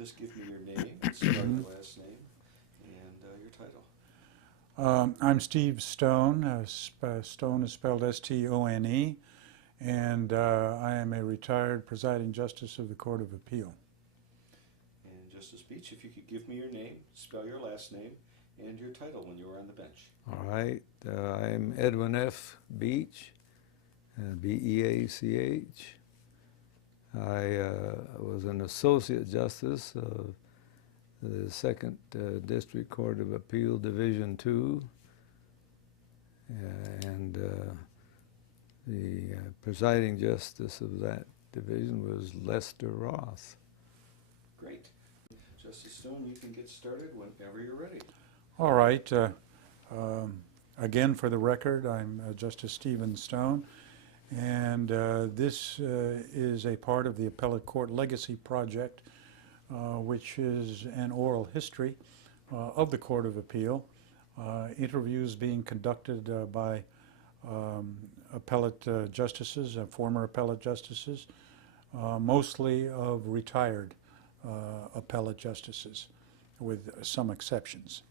Just give me your name and spell your last name and your title. I'm Steve Stone. Stone is spelled S-T-O-N-E, and I am a retired presiding justice of the Court of Appeal. And Justice Beach, if you could give me your name, spell your last name, and your title when you were on the bench. All right. I'm Edwin F. Beach, B-E-A-C-H. I was an associate justice of the Second District Court of Appeal, Division II, and the presiding justice of that division was Lester Roth. Great. Justice Stone, you can get started whenever you're ready. All right. Again, for the record, I'm Justice Stephen Stone, and this is a part of the Appellate Court Legacy Project, which is an oral history of the Court of Appeal, interviews being conducted by appellate justices, former appellate justices, mostly of retired appellate justices, with some exceptions.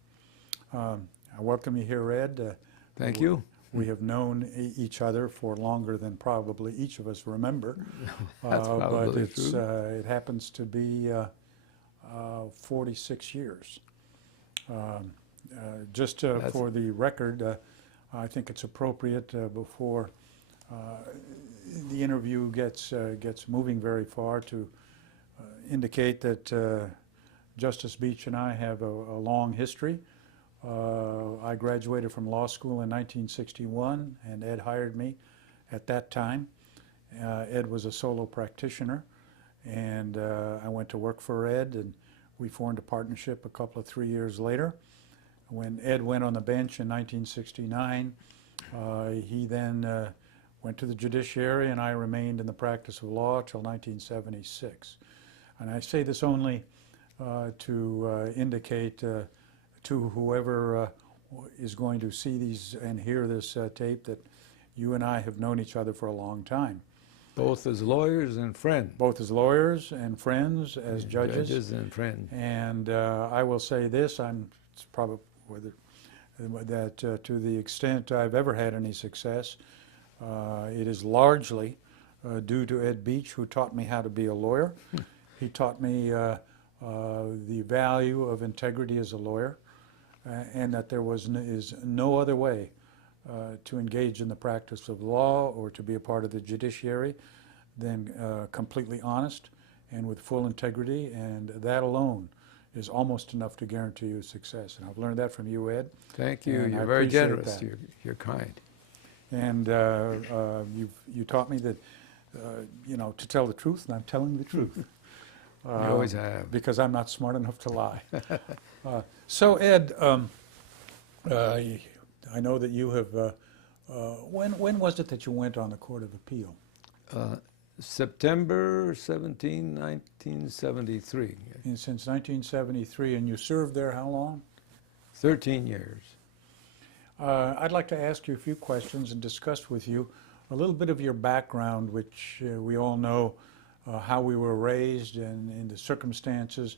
I welcome you here, Ed. Thank you. We have known each other for longer than probably each of us remember. That's probably but true. It happens to be 46 years. Just for the record, I think it's appropriate before the interview gets moving very far to indicate that Justice Beach and I have a long history. I graduated from law school in 1961, and Ed hired me at that time. Ed was a solo practitioner, and I went to work for Ed, and we formed a partnership a couple of 3 years later. When Ed went on the bench in 1969, he then went to the judiciary, and I remained in the practice of law till 1976. And I say this only to indicate to whoever is going to see these and hear this tape that you and I have known each other for a long time. Both as lawyers and friends. Both as lawyers and friends, as judges. Judges and friends. And I will say this, it's probably that to the extent I've ever had any success, it is largely due to Ed Beach, who taught me how to be a lawyer. He taught me the value of integrity as a lawyer, and that there is no other way to engage in the practice of law or to be a part of the judiciary than completely honest and with full integrity, and that alone is almost enough to guarantee you success. And I've learned that from you, Ed. Thank you. And You're I very appreciate generous. that. You're kind. And you taught me that, to tell the truth, and I'm telling the truth. You always have. Because I'm not smart enough to lie. So, Ed, I know that you have, when was it that you went on the Court of Appeal? September 17, 1973. And since 1973, and you served there how long? 13 years. I'd like to ask you a few questions and discuss with you a little bit of your background, which we all know how we were raised and the circumstances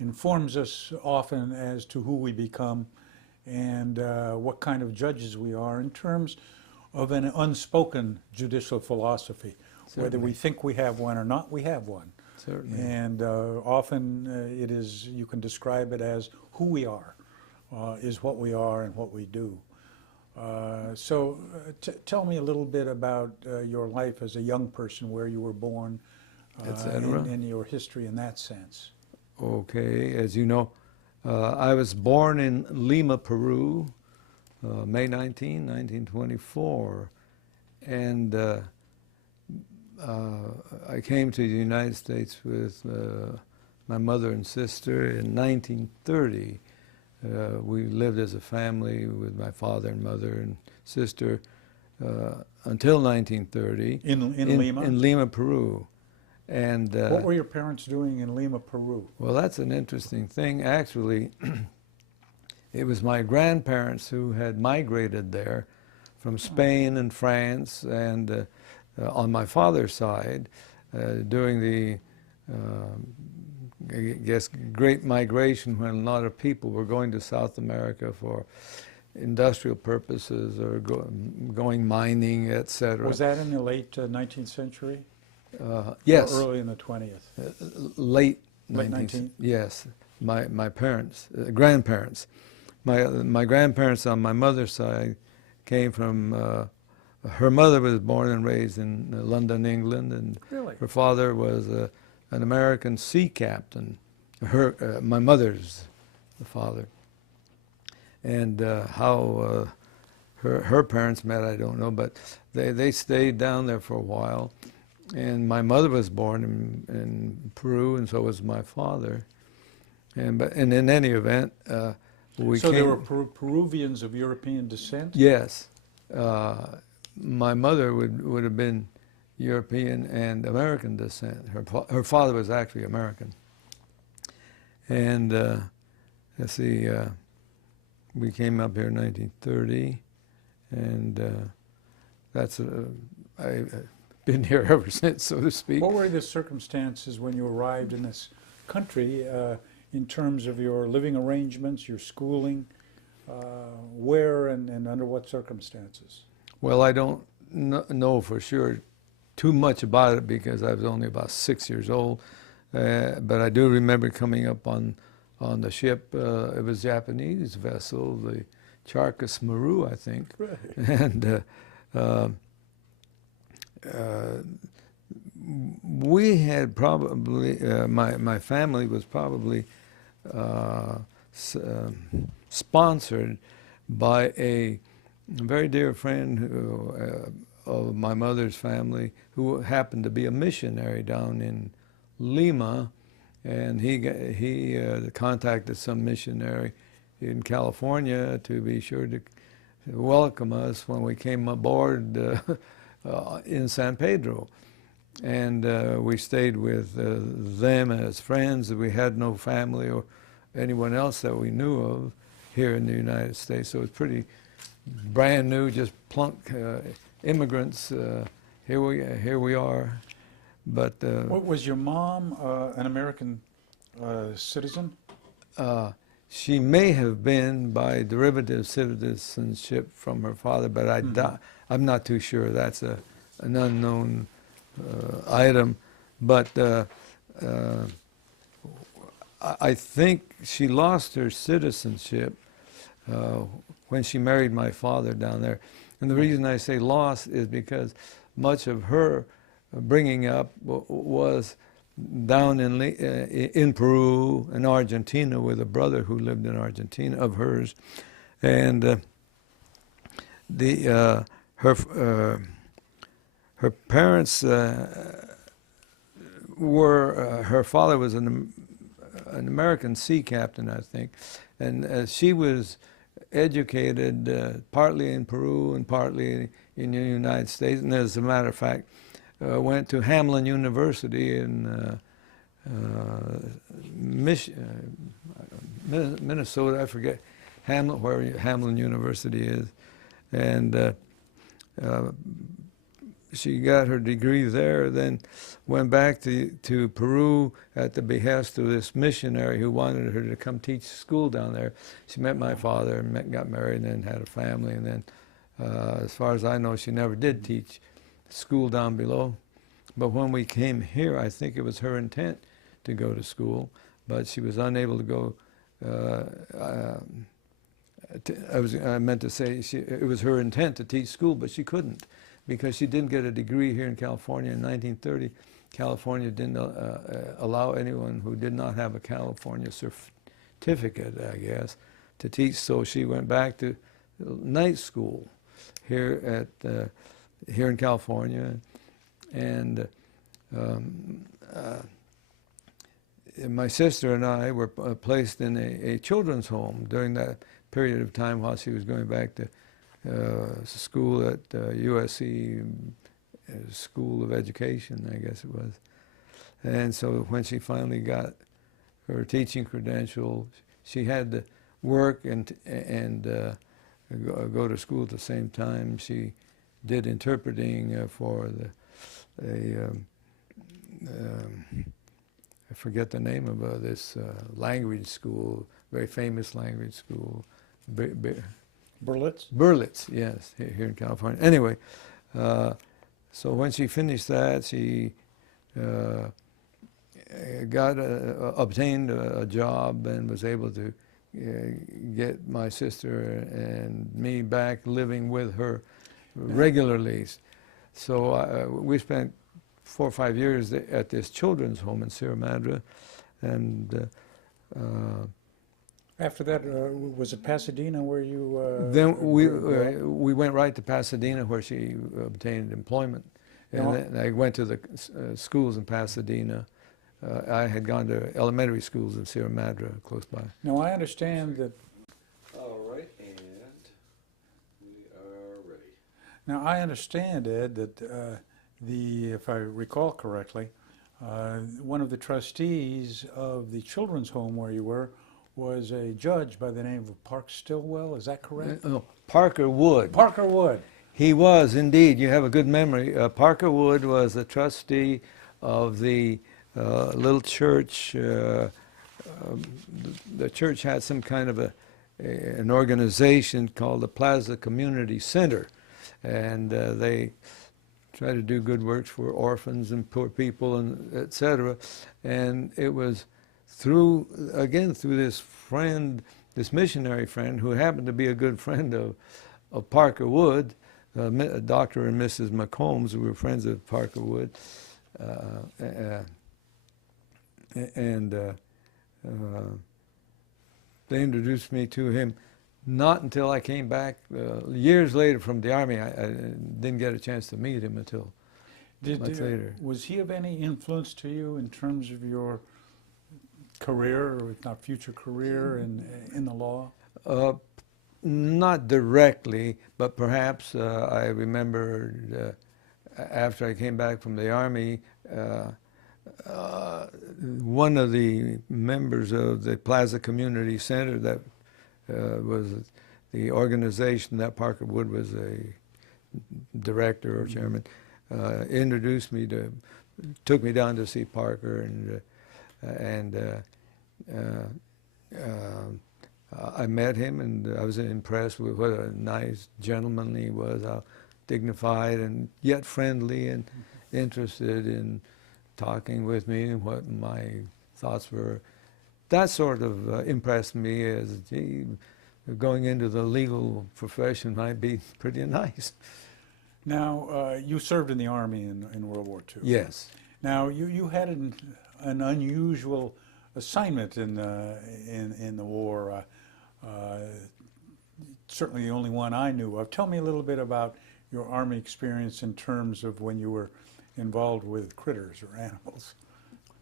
informs us often as to who we become and what kind of judges we are in terms of an unspoken judicial philosophy. Certainly. Whether we think we have one or not, we have one. Certainly. And often it is, you can describe it as who we are, is what we are and what we do. So tell me a little bit about your life as a young person, where you were born, in your history in that sense. Okay, as you know, I was born in Lima, Peru, May 19, 1924, and I came to the United States with my mother and sister in 1930. We lived as a family with my father and mother and sister until 1930. In Lima? In Lima, Peru. And what were your parents doing in Lima, Peru? Well, that's an interesting thing. Actually, it was my grandparents who had migrated there from Spain and France, and on my father's side, during the I guess, great migration when a lot of people were going to South America for industrial purposes or going mining, etc. Was that in the late 19th century? Yes. Or early in the 20th? Late Late 19th. 19th? Yes. My parents, grandparents. My grandparents on my mother's side came from, her mother was born and raised in London, England, and Really? her father was an American sea captain. My mother's father. And how her parents met, I don't know, but they stayed down there for a while. And my mother was born in Peru, and so was my father. And in any event, we So came. there were Peruvians of European descent? Yes, my mother would have been European and American descent. Her father was actually American. And let's see, we came up here in 1930, and I've been here ever since, so to speak. What were the circumstances when you arrived in this country in terms of your living arrangements, your schooling? Where and under what circumstances? Well, I don't know for sure too much about it because I was only about 6 years old. But I do remember coming up on the ship. It was a Japanese vessel, the Charcas Maru, I think. Right. And we had probably, my family was probably sponsored by a very dear friend of my mother's family who happened to be a missionary down in Lima, and he contacted some missionary in California to be sure to welcome us when we came aboard in San Pedro. And we stayed with them as friends. We had no family or anyone else that we knew of here in the United States, so it was pretty brand new, just plunk immigrants. Here we are. But What, was your mom an American citizen? she may have been by derivative citizenship from her father, but I'm not too sure. That's an unknown item. But I think she lost her citizenship when she married my father down there. And the reason I say lost is because much of her bringing up was down in Peru and Argentina with a brother who lived in Argentina of hers, and her parents were her father was an American sea captain, I think, and she was educated partly in Peru and partly in the United States, and as a matter of fact, went to Hamlin University in Minnesota. I forget where Hamlin University is, and she got her degree there. Then went back to Peru at the behest of this missionary who wanted her to come teach school down there. She met my father and got married, and then had a family, and then, as far as I know, she never did teach school down below. But when we came here, I think it was her intent to go to school, but she was unable to go. I meant to say it was her intent to teach school, but she couldn't because she didn't get a degree here in California in 1930. California didn't allow anyone who did not have a California certificate, I guess, to teach. So she went back to night school here in California. And my sister and I were placed in a children's home during that period of time while she was going back to school at USC School of Education, I guess it was. And so when she finally got her teaching credential, she had to work and go to school at the same time. She did interpreting for I forget the name of this language school, very famous language school. Berlitz? Berlitz, yes, here in California. Anyway, so when she finished that, she obtained a job and was able to get my sister and me back living with her regularly. So we spent 4 or 5 years at this children's home in Sierra Madre, and After that, was it Pasadena where you? then grew up? we went right to Pasadena where she obtained employment, and Now- then I went to the schools in Pasadena. I had gone to elementary schools in Sierra Madre, close by. Now, I understand that. All right, and we are ready. Now, I understand, Ed, that if I recall correctly, one of the trustees of the children's home where you were was a judge by the name of Park Stillwell. Is that correct? Oh, Parker Wood. Parker Wood. He was indeed. You have a good memory. Parker Wood was a trustee of the little church. The church had some kind of an organization called the Plaza Community Center, and they try to do good works for orphans and poor people, and etc. And it was through this friend, this missionary friend, who happened to be a good friend of Parker Wood, Dr. and Mrs. McCombs, who were friends of Parker Wood, and they introduced me to him. Not until I came back years later from the Army. I didn't get a chance to meet him until much later. Was he of any influence to you in terms of your career, or if not future career, in the law? Not directly, but perhaps I remembered after I came back from the Army, one of the members of the Plaza Community Center that was the organization that Parker Wood was a director or chairman, introduced me took me down to see Parker, and I met him, and I was impressed with what a nice gentleman he was, how dignified and yet friendly and interested in talking with me and what my thoughts were. That sort of impressed me as, gee, going into the legal profession might be pretty nice. Now, you served in the Army in World War II. Yes. Now, you had an unusual assignment in the war. Certainly the only one I knew of. Tell me a little bit about your Army experience in terms of when you were involved with critters or animals.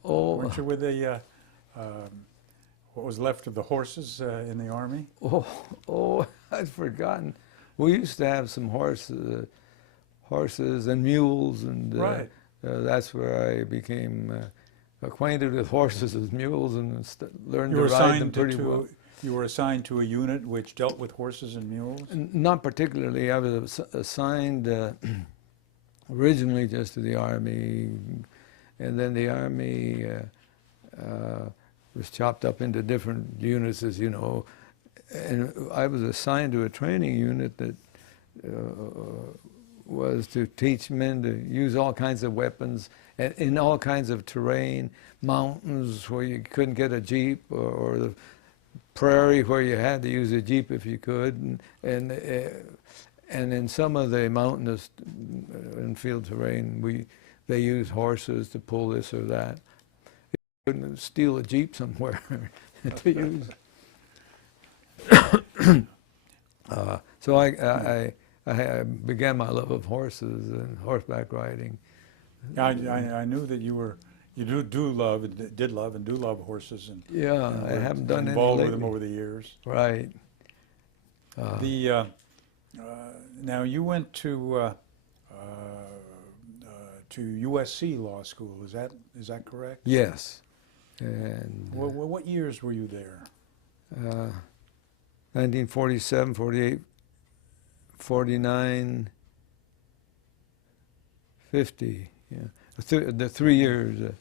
Oh. Weren't you with the what was left of the horses in the Army? Oh, I'd forgotten. We used to have some horses and mules, and Right. That's where I became acquainted with horses and mules and learned You to were ride them assigned pretty well. You were assigned to a unit which dealt with horses and mules? Not particularly. I was assigned originally just to the Army, and then the Army was chopped up into different units, as you know, and I was assigned to a training unit that was to teach men to use all kinds of weapons in all kinds of terrain, mountains where you couldn't get a Jeep, or the prairie where you had to use a Jeep if you could, and in some of the mountainous and field terrain, they used horses to pull this or that. You couldn't steal a Jeep somewhere to use. So I began my love of horses and horseback riding. I knew that you did love horses, and Yeah, and I were haven't done any involved with lately. them over the years. Right. Now you went to USC Law School. Is that correct? Yes. And What years were you there? 1947, 48, 49, 50. Yeah, the 3 years.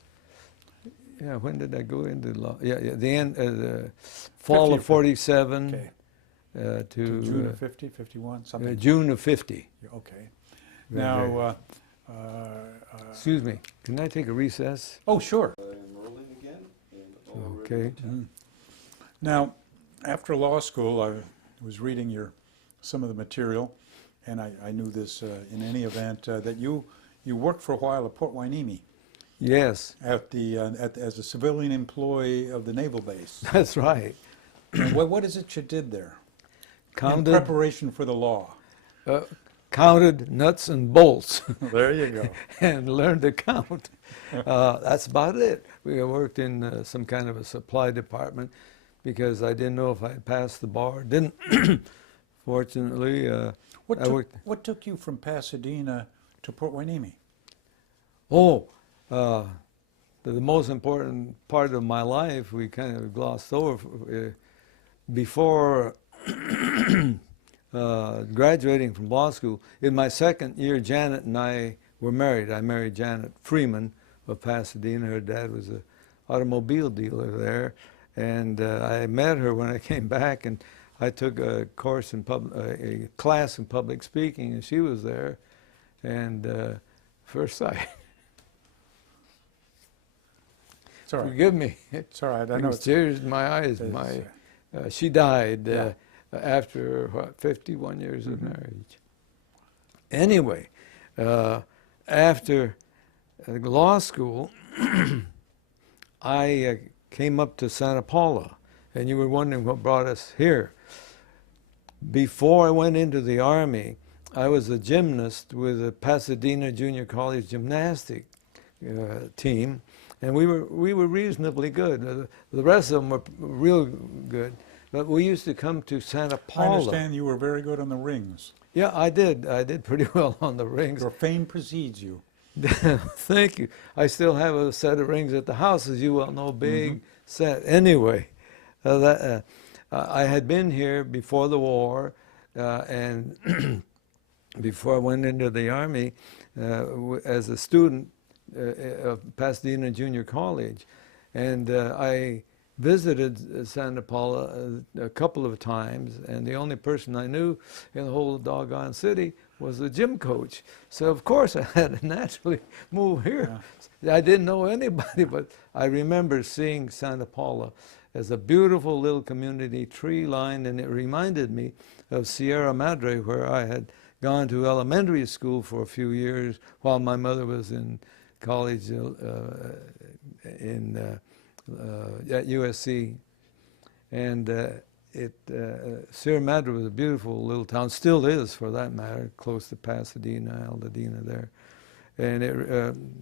Yeah, when did I go into law? Yeah, the end, the fall of 50. '47 Okay. to June of 50, 51, something. June of '50. Okay. Very, Now, excuse me, can I take a recess? oh, sure. I'm rolling again, and already Okay. at 10. Now, after law school, I was reading some of the material, and I knew this in any event, that you worked for a while at Port Hueneme Yes, as a civilian employee of the naval base. that's right. And what is it you did there in Counted, preparation for the law? counted nuts and bolts. There you go. And learned to count. That's about it. We worked in some kind of a supply department because I didn't know if I passed the bar. Didn't. Fortunately, What took you from Pasadena to Port Hueneme? Oh, the most important part of my life we kind of glossed over. Before graduating from law school, in my second year, Janet and I were married. I married Janet Freeman of Pasadena. Her dad was an automobile dealer there. And I met her when I came back, and I took a course in a class in public speaking, and she was there. And first sight. It's all right. Forgive me. It's all right. I know it's tears in my eyes. She died Yeah. after, 51 years of marriage. Anyway, after law school, I came up to Santa Paula, and you were wondering what brought us here. Before I went into the Army, I was a gymnast with the Pasadena Junior College gymnastic team, and we were reasonably good. The rest of them were real good, but we used to come to Santa Paula. I understand you were very good on the rings. Yeah, I did. I did pretty well on the rings. Your fame precedes you. Thank you. I still have a set of rings at the house, as you well know, big set. Anyway, I had been here before the war, and before I went into the Army as a student of Pasadena Junior College. And I visited Santa Paula a couple of times, and the only person I knew in the whole doggone city was the gym coach. So of course I had to naturally move here. Yeah. I didn't know anybody, but I remember seeing Santa Paula as a beautiful little community, tree-lined, and it reminded me of Sierra Madre, where I had gone to elementary school for a few years while my mother was in college at USC. And Sierra Madre was a beautiful little town, still is for that matter, close to Pasadena, Altadena there. And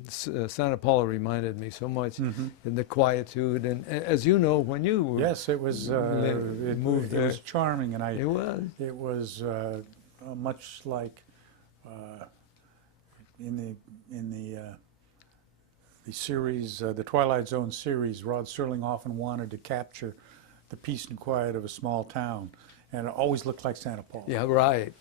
Santa Paula reminded me so much in the quietude. And as you know, when you were Yes, it was. moved it there, was charming, and it was. It was much like in the series, the Twilight Zone series. Rod Serling often wanted to capture the peace and quiet of a small town, and it always looked like Santa Paula. Yeah, right.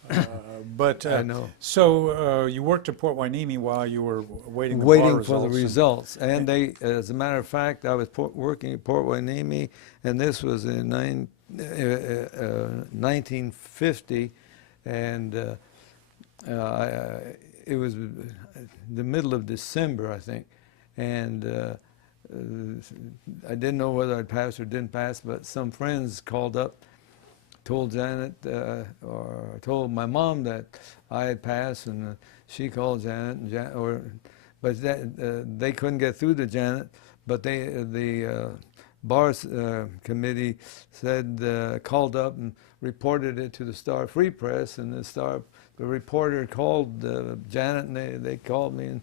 But I know. So you worked at Port Hueneme while you were waiting For the results. And they, as a matter of fact, I was working at Port Hueneme, and this was in 1950, and it was the middle of December, I think, and I didn't know whether I'd pass or didn't pass, but some friends called up, told Janet, or told my mom that I had passed, and she called Janet, and but they couldn't get through to Janet, but the bar committee said, called up and reported it to the Star Free Press, and the reporter called Janet, and they called me, and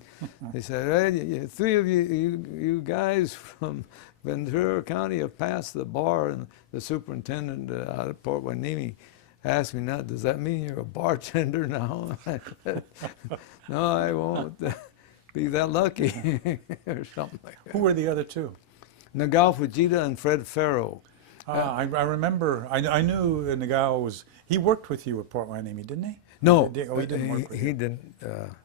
they said, hey, three of you guys from Ventura County have passed the bar, and the superintendent out of Port Hueneme asked me, now, does that mean you're a bartender now? I said, no, I won't be that lucky, or something like that. Who were the other two? Nagao Fujita and Fred Farrow. I remember, I knew that Nagao he worked with you at Port Hueneme, didn't he? No, he didn't work with you. He didn't.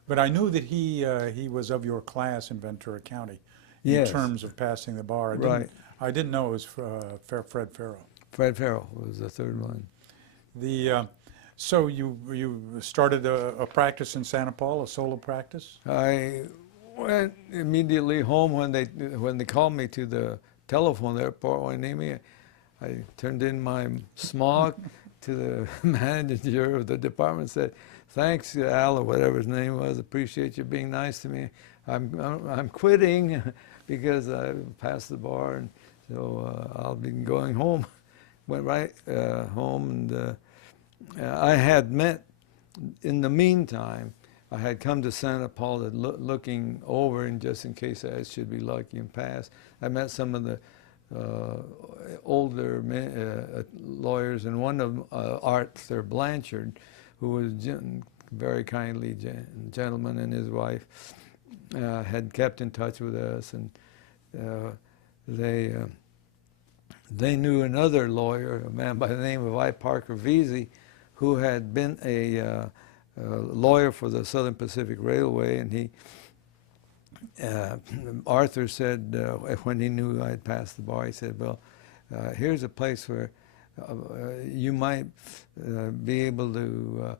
But I knew that he was of your class in Ventura County, in Yes. terms of passing the bar. Right. I didn't know it was Fred Farrell. Fred Farrell was the third one. So you started a practice in Santa Paula, a solo practice? I went immediately home when they called me to the telephone there at Port Hueneme. I turned in my smock to the manager of the department, said, "Thanks, Al," or whatever his name was. "Appreciate you being nice to me. I'm quitting because I passed the bar, and so I'll be going home." Went right home, and I had met, in the meantime, I had come to Santa Paula looking over, and just in case I should be lucky and pass, I met some of the older lawyers, and one of them, Arthur Blanchard, who was very kindly gentleman, and his wife had kept in touch with us, and they knew another lawyer, a man by the name of I. Parker Vesey, who had been a lawyer for the Southern Pacific Railway, and he Arthur said, when he knew I had passed the bar, he said, "Well, here's a place where you might be able to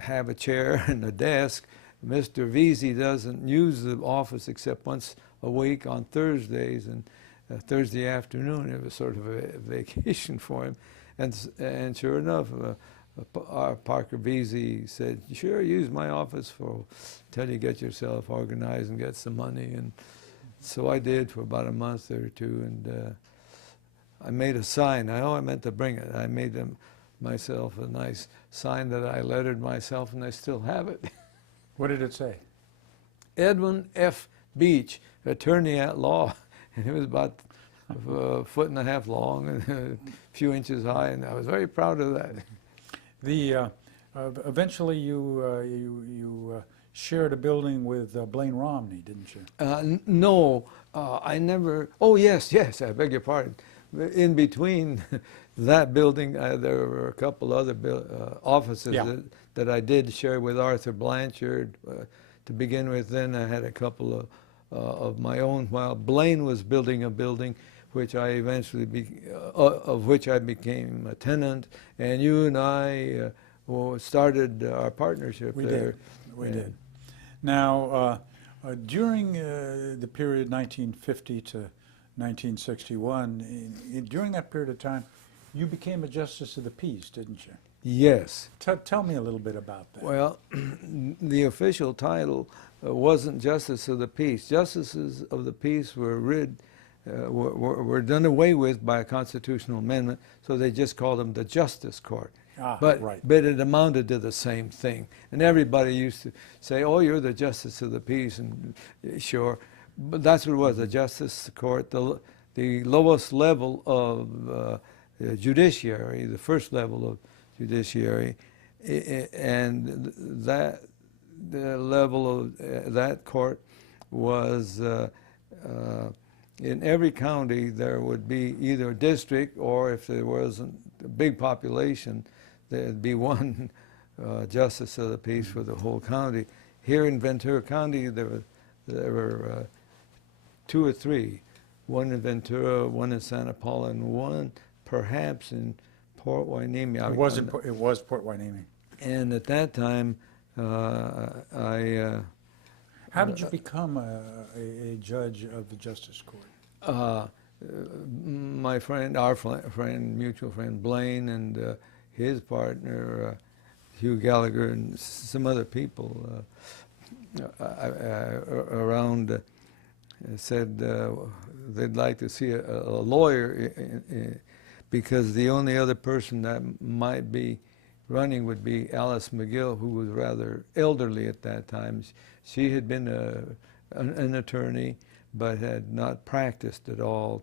have a chair and a desk. Mr. Vesey doesn't use the office except once a week on Thursdays, and Thursday afternoon it was sort of a vacation for him." And sure enough, Parker Vesey said, "Sure, use my office till you get yourself organized and get some money." And so I did for about a month or two, and I made a sign. I meant to bring it. I made myself a nice sign that I lettered myself, and I still have it. What did it say? Edwin F. Beach, attorney at law. And it was about a foot and a half long and a few inches high, and I was very proud of that. Eventually you shared a building with Blaine Romney, didn't you? No, I never. Oh, yes, I beg your pardon. In between that building, there were a couple other offices that I did share with Arthur Blanchard. To begin with, then I had a couple of my own, while Blaine was building a building which I eventually of which I became a tenant, and you and I started our partnership there. We did. Now, during the period 1950 to 1961, during that period of time, you became a justice of the peace, didn't you? Yes. Tell me a little bit about that. Well, the official title wasn't Justice of the Peace. Justices of the Peace were done away with by a constitutional amendment, so they just called them the Justice Court. But it amounted to the same thing. And everybody used to say, "Oh, you're the Justice of the Peace," and sure. But that's what it was, the Justice Court, the lowest level of judiciary, the first level of judiciary, and the level of that court was in every county there would be either a district, or if there wasn't a big population, there'd be one justice of the peace for the whole county. Here in Ventura County, there were two or three, one in Ventura, one in Santa Paula, and one perhaps in Port Hueneme. It was Port Hueneme. And at that time, How did you become a judge of the Justice Court? My friend, our friend, mutual friend Blaine, and his partner Hugh Gallagher, and some other people around said they'd like to see a lawyer, because the only other person that might be running would be Alice McGill, who was rather elderly at that time. She had been an attorney, but had not practiced at all,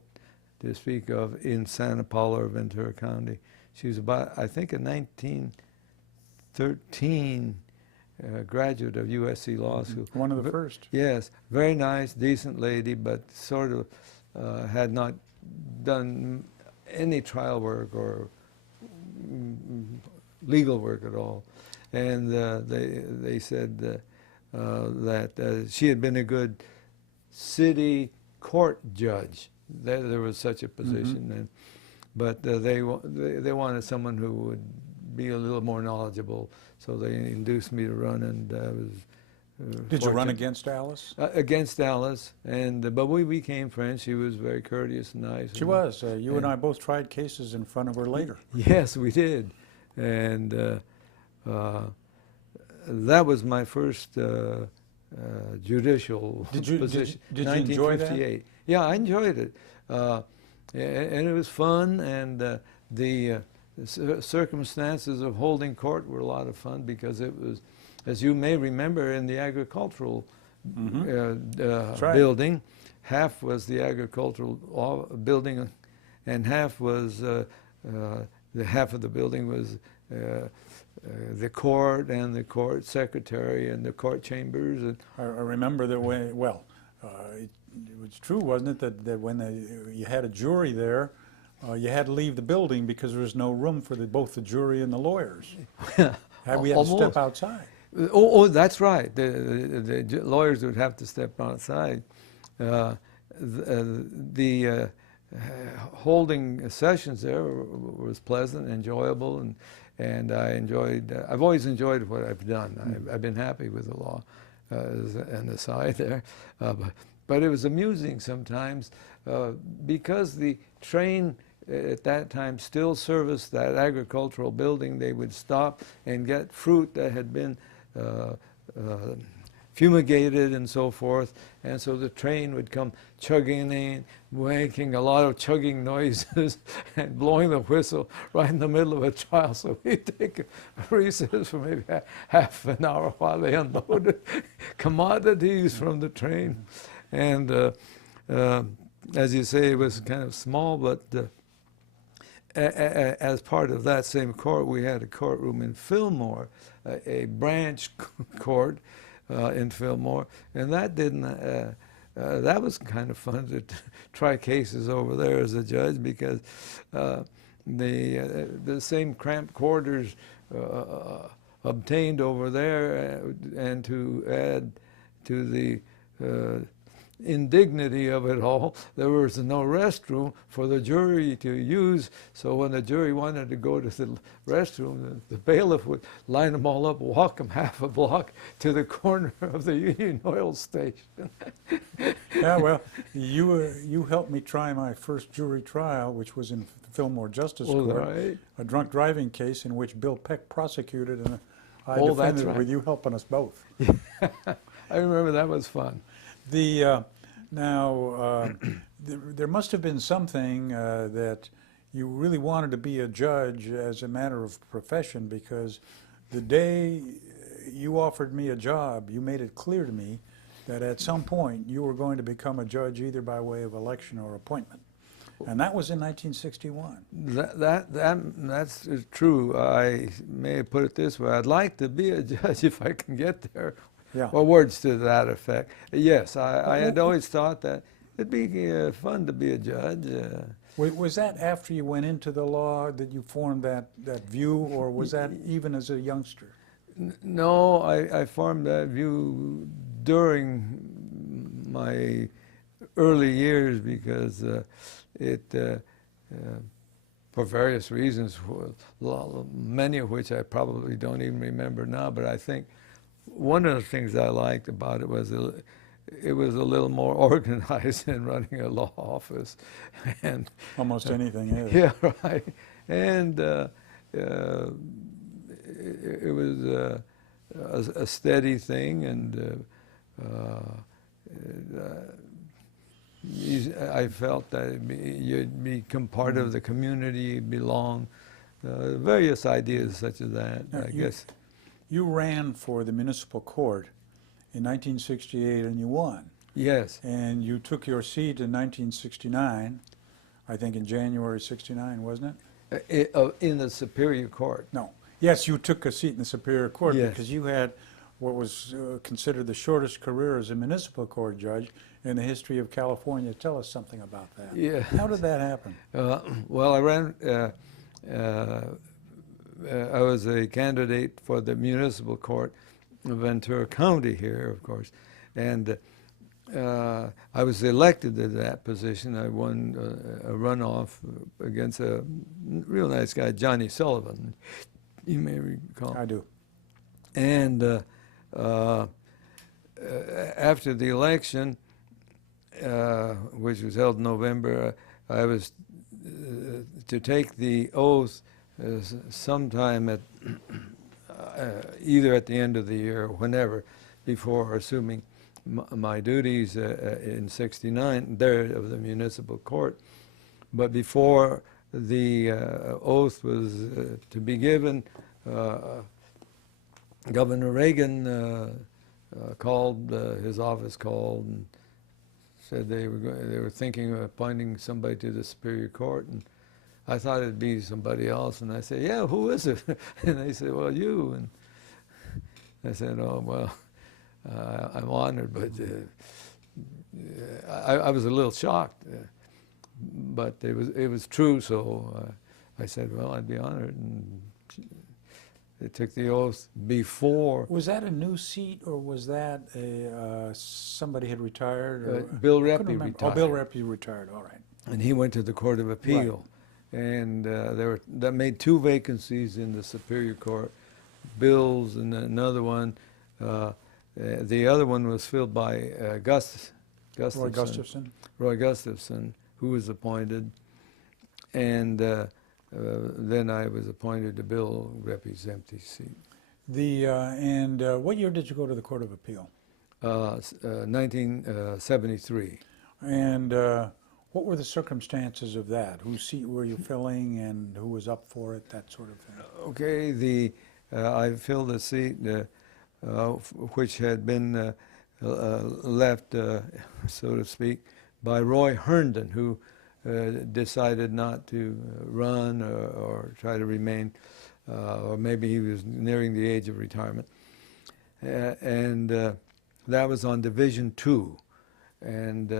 to speak of, in Santa Paula or Ventura County. She was about, I think, a 1913 graduate of USC Law School. One of the first. Yes, very nice, decent lady, but sort of had not done any trial work or legal work at all. And they said that she had been a good city court judge. There was such a position, and, but they wanted someone who would be a little more knowledgeable, so they induced me to run, and I was Did you run against Alice? Against Alice, and but we became friends. She was very courteous and nice. She was. You and I both tried cases in front of her later. Yes, we did, and that was my first judicial position. Did you enjoy that? Yeah, I enjoyed it, and it was fun, and the circumstances of holding court were a lot of fun because it was, as you may remember, in the agricultural building. Half was the agricultural building, and half was the half of the building was the court and the court secretary and the court chambers. And I remember that when, well, it was true, wasn't it, that when you had a jury there, you had to leave the building because there was no room for both the jury and the lawyers. We had to step outside. Oh, that's right. The lawyers would have to step outside. The holding sessions there was pleasant, enjoyable, and I enjoyed. I've always enjoyed what I've done. I've been happy with the law, as an aside there, but it was amusing sometimes because the train at that time still serviced that agricultural building. They would stop and get fruit that had been fumigated and so forth, and so the train would come chugging in, making a lot of chugging noises and blowing the whistle right in the middle of a trial. So we'd take a recess for maybe half an hour while they unloaded commodities from the train. And as you say, it was kind of small, but as part of that same court, we had a courtroom in Fillmore, a branch court in Fillmore, and that didn't. That was kind of fun to try cases over there as a judge because the same cramped quarters obtained over there, and to add to the indignity of it all, there was no restroom for the jury to use. So when the jury wanted to go to the restroom, the bailiff would line them all up, walk them half a block to the corner of the Union Oil station. Yeah, well, you helped me try my first jury trial, which was in Fillmore Justice Court, right. A drunk driving case in which Bill Peck prosecuted, and I that's defended right. with you helping us both. I remember that was fun. There must have been something that you really wanted to be a judge as a matter of profession, because the day you offered me a job, you made it clear to me that at some point you were going to become a judge either by way of election or appointment. And that was in 1961. That's true. I may put it this way. I'd like to be a judge if I can get there. Yeah. Or words to that effect. Yes, I had always thought that it'd be fun to be a judge. Was that after you went into the law that you formed that view, or was that even as a youngster? No, I formed that view during my early years because for various reasons, many of which I probably don't even remember now, but I think one of the things I liked about it was it was a little more organized than running a law office. And almost anything is. Yeah, right. And it was a steady thing, and I felt that you'd become part of the community, belong, various ideas such as that, I guess. You ran for the municipal court in 1968 and you won. Yes. And you took your seat in 1969, I think in January 69, wasn't it? In the Superior Court. No. Yes, you took a seat in the Superior Court, yes, because you had what was considered the shortest career as a municipal court judge in the history of California. Tell us something about that. Yeah. How did that happen? Well, I ran... I was a candidate for the municipal court of Ventura County here, of course, and I was elected to that position. I won a runoff against a real nice guy, Johnny Sullivan. You may recall. I do. And after the election, which was held in November, I was to take the oath sometime at either at the end of the year or whenever, before assuming my duties in '69 there of the municipal court. But before the oath was to be given, Governor Reagan called, his office called and said they were thinking of appointing somebody to the Superior Court, and I thought it'd be somebody else, and I said, yeah, who is it? And they said, well, you. And I said, oh, well, I'm honored, but I was a little shocked, but it was true, so I said, well, I'd be honored, and they took the oath before. Was that a new seat, or was that somebody had retired? Or, Bill Reppy retired. Oh, Bill Reppy retired, all right. And he went to the Court of Appeal. Right. And that made 2 vacancies in the Superior Court, Bill's and another one. The other one was filled by Roy Gustafson, who was appointed. And then I was appointed to Bill Reppy's empty seat. What year did you go to the Court of Appeal? 1973. And what were the circumstances of that? Whose seat were you filling, and who was up for it, that sort of thing? Okay, I filled a seat which had been left, so to speak, by Roy Herndon, who decided not to run or try to remain, or maybe he was nearing the age of retirement. And that was on Division 2. And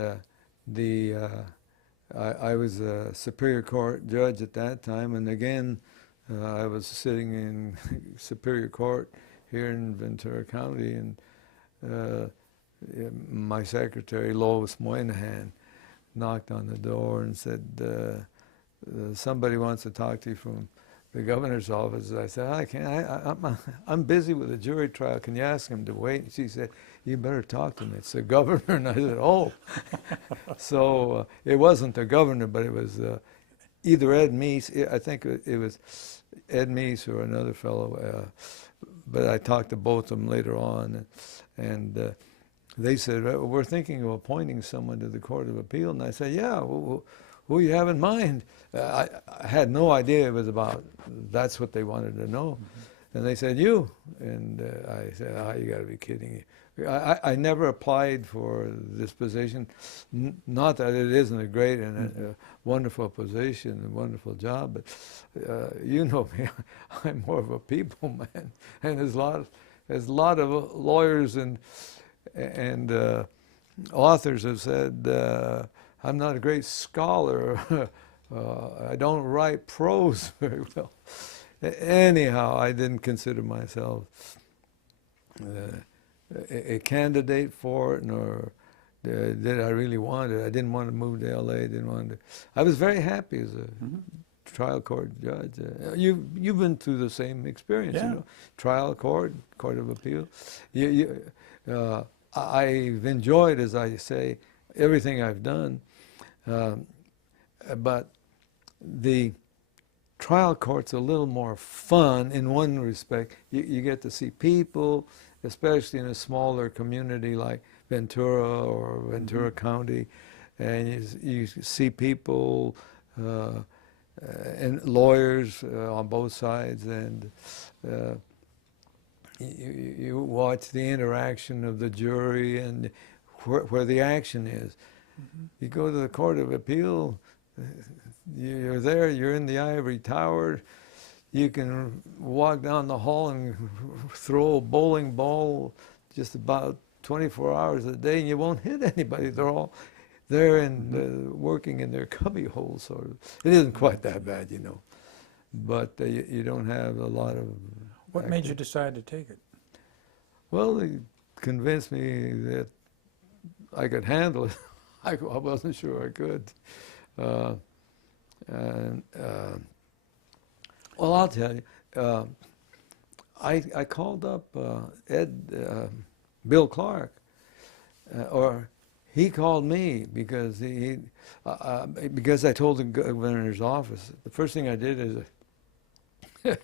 I was a Superior Court judge at that time, and again, I was sitting in Superior Court here in Ventura County, and my secretary, Lois Moynihan, knocked on the door and said, somebody wants to talk to you from the governor's office. I said, I can't, I'm busy with a jury trial. Can you ask him to wait? And she said, you better talk to me. It's the governor. And I said, oh. So it wasn't the governor, but it was either Ed Meese. I think it was Ed Meese or another fellow. But I talked to both of them later on. And they said, we're thinking of appointing someone to the Court of Appeal. And I said, yeah, who you have in mind? I had no idea it was about, that's what they wanted to know. Mm-hmm. And they said, you. And I said, oh, you got to be kidding me. I never applied for this position. Not that it isn't a great and a wonderful position, a wonderful job, but you know me, I'm more of a people man. And there's a lot of lawyers and authors have said, I'm not a great scholar. I don't write prose very well. Anyhow, I didn't consider myself a candidate for it, nor did I really want it. I didn't want to move to L.A. I was very happy as a trial court judge. You've been through the same experience, yeah. You know, trial court, Court of Appeal. I've enjoyed, as I say, everything I've done, but the trial court's a little more fun in one respect. You get to see people, especially in a smaller community like Ventura or Ventura County, and you see people and lawyers on both sides, and you watch the interaction of the jury and where the action is. Mm-hmm. You go to the Court of Appeal, you're there, you're in the ivory tower, you can walk down the hall and throw a bowling ball just about 24 hours a day and you won't hit anybody. They're all there and working in their cubby holes. Sort of. It isn't quite that bad, you know, but you don't have a lot of... What made you decide to take it? Well, they convinced me that I could handle it. I wasn't sure I could. Well, I'll tell you. I called up Bill Clark, or he called me because because I told the governor's office. The first thing I did is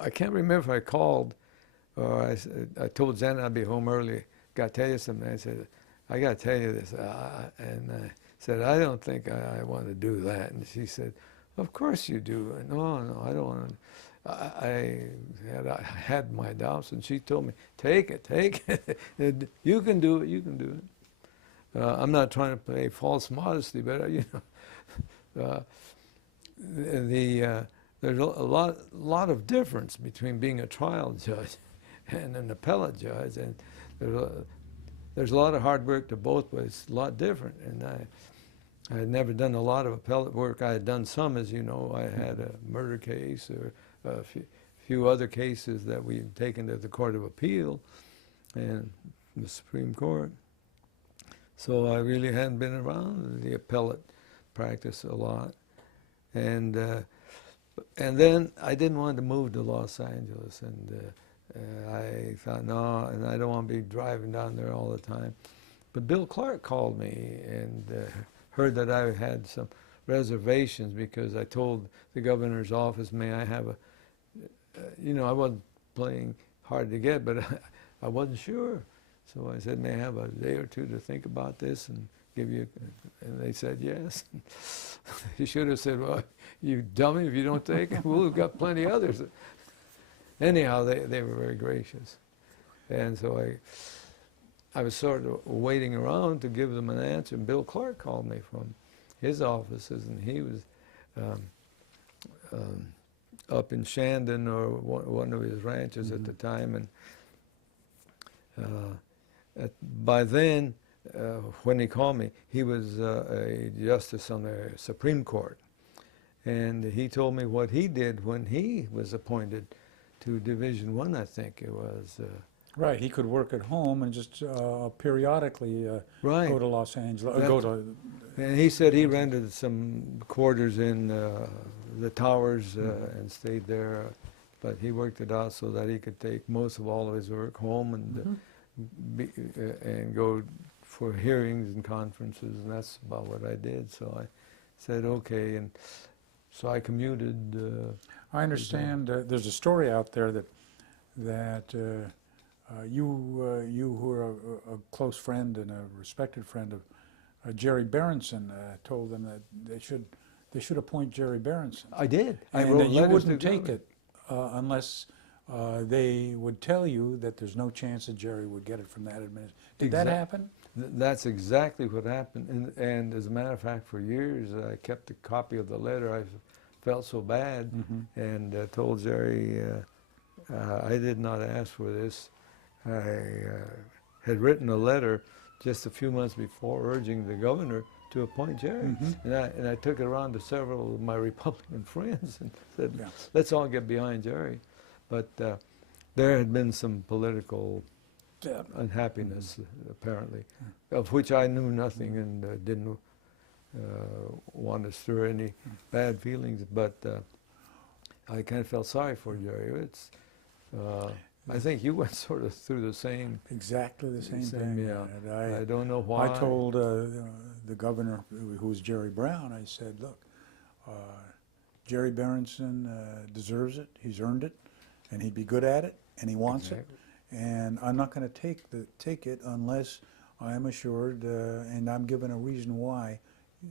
I can't remember if I called or I told Janet I'd be home early. Got to tell you something. I said, I got to tell you this, and I said, I don't think I want to do that. And she said, of course you do. No, I don't want to. I had my doubts, and she told me, take it. You can do it. You can do it. I'm not trying to play false modesty, but there's a lot of difference between being a trial judge and an appellate judge, and there's a lot of hard work to both, but it's a lot different. And I had never done a lot of appellate work. I had done some, as you know. I had a murder case or a few other cases that we've taken to the Court of Appeal and the Supreme Court. So I really hadn't been around the appellate practice a lot. And then I didn't want to move to Los Angeles, and I thought, no, and I don't want to be driving down there all the time. But Bill Clark called me and heard that I had some reservations because I told the governor's office, may I have a, I wasn't playing hard to get, but I wasn't sure. So I said, may I have a day or two to think about this and give you, and they said yes. He should have said, well, you dummy, if you don't take it, we've got plenty others. Anyhow, they were very gracious. And so I was sort of waiting around to give them an answer, and Bill Clark called me from his offices, and he was up in Shandon, or one of his ranches at the time, and by then, when he called me, he was a justice on the Supreme Court, and he told me what he did when he was appointed to Division I, I think it was. Right, he could work at home and just periodically go to Los Angeles. And he said he rented some quarters in the towers and stayed there, but he worked it out so that he could take most of all of his work home and and go for hearings and conferences, and that's about what I did. So I said okay, and so I commuted. I understand there's a story out there that you who are a close friend and a respected friend of Jerry Berenson told them that they should appoint Jerry Berenson. I did. I And wrote that you letters wouldn't to take governor. it they would tell you that there's no chance that Jerry would get it from that administration. Did that happen? That's exactly what happened. And as a matter of fact, for years, I kept a copy of the letter. I felt so bad and told Jerry, I did not ask for this. I had written a letter just a few months before urging the governor to appoint Jerry. And I took it around to several of my Republican friends and said, let's all get behind Jerry. But there had been some political unhappiness, apparently, of which I knew nothing and didn't want to stir any bad feelings. But I kind of felt sorry for Jerry. I think you went sort of through the same. Exactly the same thing. Yeah. I don't know why. I told the governor, who was Jerry Brown, I said, look, Jerry Berenson deserves it. He's earned it, and he'd be good at it, and he wants it. And I'm not going to take it unless I am assured, and I'm given a reason why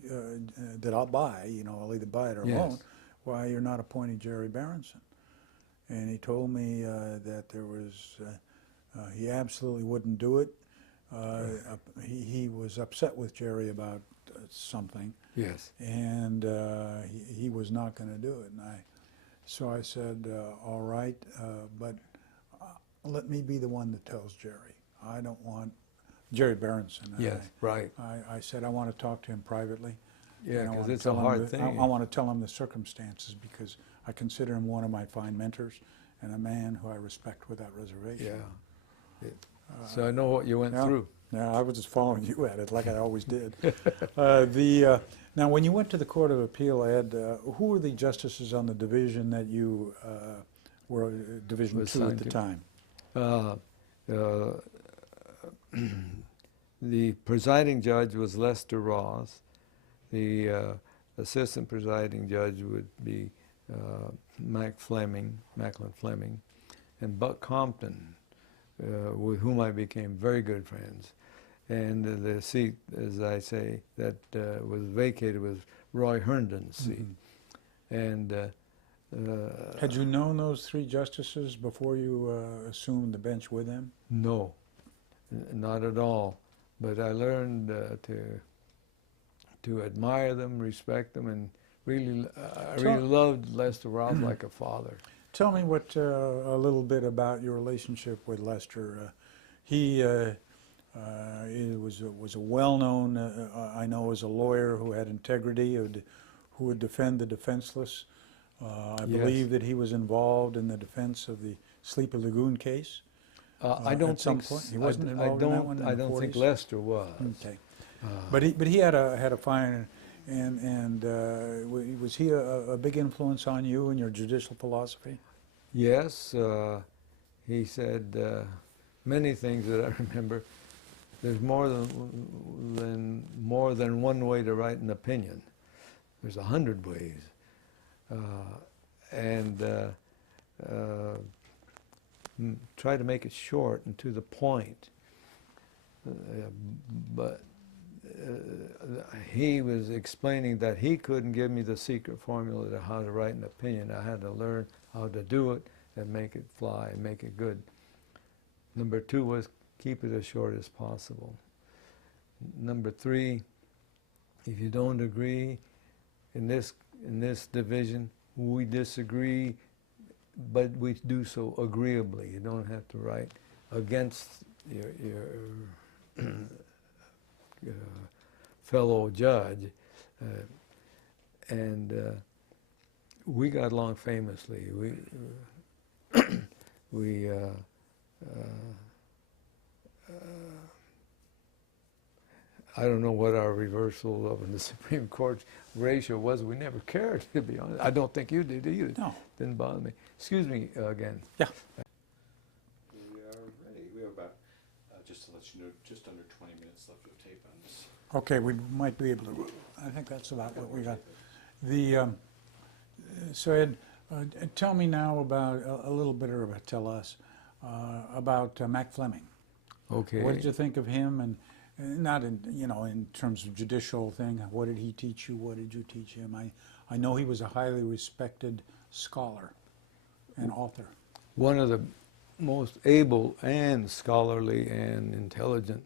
that I'll buy. I'll either buy it or won't. Why you're not appointing Jerry Berenson? And he told me that there was, he absolutely wouldn't do it. He was upset with Jerry about something. Yes. And he was not going to do it. And so I said, all right, but let me be the one that tells Jerry. I don't want Jerry Berenson. Yes, right. I said I want to talk to him privately. Yeah, because it's a hard thing. I want to tell him the circumstances because I consider him one of my fine mentors and a man who I respect without reservation. Yeah. So I know what you went yeah. through. Yeah, I was just following you at it like I always did. Now, when you went to the Court of Appeal, Ed, who were the justices on the division that you were Division Was 2 at assigned the to? time? The presiding judge was Lester Ross. The assistant presiding judge would be Macklin Fleming, and Buck Compton, with whom I became very good friends. And the seat, as I say, that was vacated was Roy Herndon's seat. And Had you known those three justices before you assumed the bench with them? no, not at all. But I learned to admire them, respect them, and really, I really loved Lester Ross like a father. Tell me what a little bit about your relationship with Lester. He was a well-known, I know, as a lawyer who had integrity, who would defend the defenseless. I believe that he was involved in the defense of the Sleepy Lagoon case. I don't at some think point he wasn't involved in that one. In I the don't think 40s? Lester was. Okay, but he had a fine, and was he a big influence on you and your judicial philosophy? Yes, he said many things that I remember. There's more than one way to write an opinion. There's 100 ways, try to make it short and to the point. But he was explaining that he couldn't give me the secret formula to how to write an opinion. I had to learn how to do it and make it fly and make it good. Number 2 was keep it as short as possible. Number 3, if you don't agree in this division, we disagree, but we do so agreeably. You don't have to write against your fellow judge. We got along famously. I don't know what our reversal of in the Supreme Court ratio was. We never cared, to be honest. I don't think you did either. No. Didn't bother me. Excuse me again. Yeah. We are ready. We have about, just to let you know, just under 20 minutes left of tape on this. Okay, we might be able to. I think that's about what we got. So Ed, tell me now about a little bit, or tell us about Mac Fleming. Okay. What did you think of him, and not in terms of judicial thing? What did he teach you? What did you teach him? I know he was a highly respected scholar and author. One of the most able and scholarly and intelligent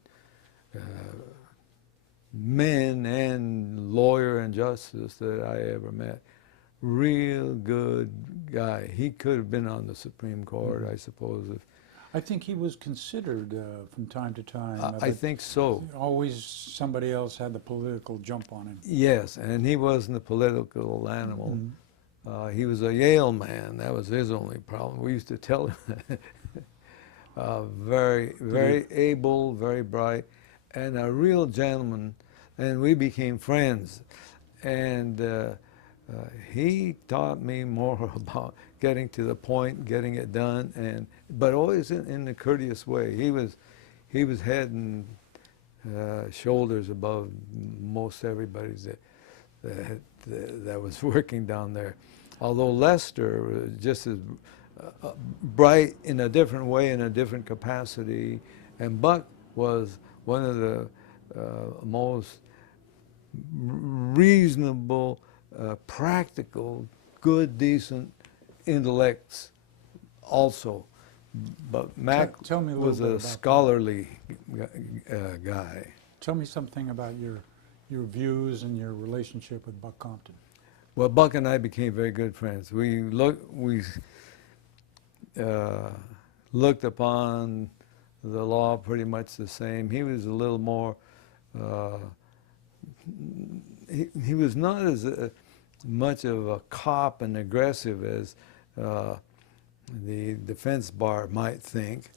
men and lawyer and justice that I ever met. Real good guy. He could have been on the Supreme Court, I suppose. I think he was considered from time to time. I think so. Always somebody else had the political jump on him. Yes, and he wasn't a political animal. He was a Yale man. That was his only problem. We used to tell him very, very able, very bright, and a real gentleman. And we became friends. And he taught me more about getting to the point, getting it done, but always in a courteous way. He was head and shoulders above most everybody that was working down there. Although Lester was just as bright in a different way, in a different capacity, and Buck was one of the most reasonable, practical, good, decent intellects also. But Mac Tell me a was little bit a about scholarly guy. Tell me something about your views and your relationship with Buck Compton. Well, Buck and I became very good friends. We looked upon the law pretty much the same. He was a little more, he was not as much of a cop and aggressive as the defense bar might think,